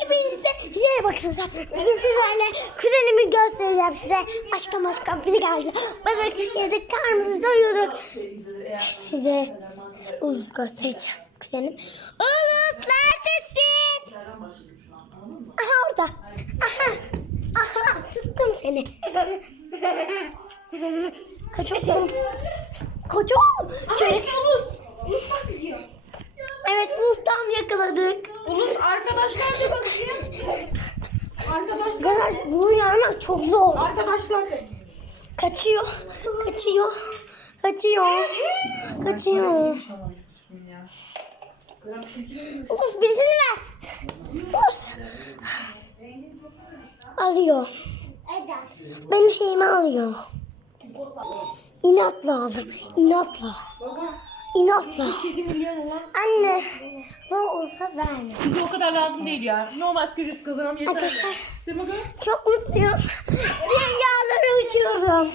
Hepinize yere arkadaşlar. Bugün sizlerle kuzenimi göstereceğim size. Aşkım aşkım biri geldi. Balık yedik karnımızı doyurduk. Size Ulus göstereceğim kuzenim. Ulus neredesin? Aha orada. Aha. Aha tuttum seni. Koçum. Koçum. Şöyle- Ulus. Ulus bak gidiyor. Evet Ulus tam yakaladık. Ulus arkadaşlar da bakayım. Arkadaşlar. Arkadaşlar bunu yarmak çok zor. Arkadaşlar da. Kaçıyor. Kaçıyor. Kaçıyor. Kaçıyor. Ulus birisini ver. Ulus. Alıyor. Benim şeyimi alıyor. İnatla aldım. İnatla. İnatla. 7 milyon olan. Anne. Bu olsa verme. Bize o kadar lazım değil ya. Normal ücret kazanam yeter. Arkadaşlar. Değil mi bakalım? Çok mutluyum. Dünyaları uçuyorum.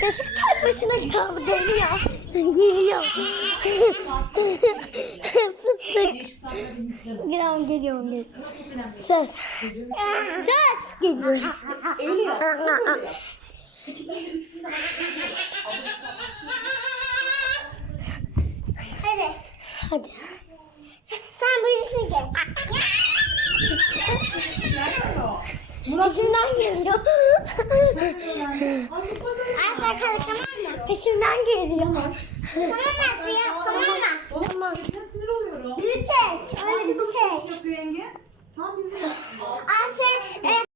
Teşekkür başına kaldı geliyor. Geliyor. Fıstık. Geliyorum geliyorum geliyorum. Söz. Söz geliyor. Öyle ya. Hadi. Hadi. Sen birisini gel. Peşimden geliyor. Arkadaşlar tamam mı? Peşimden geliyor. Tamam mı? Tamam mı? Tamam. Sinir oluyorum. Bizi çek. Öyle bizi çek. Yapıyor yenge.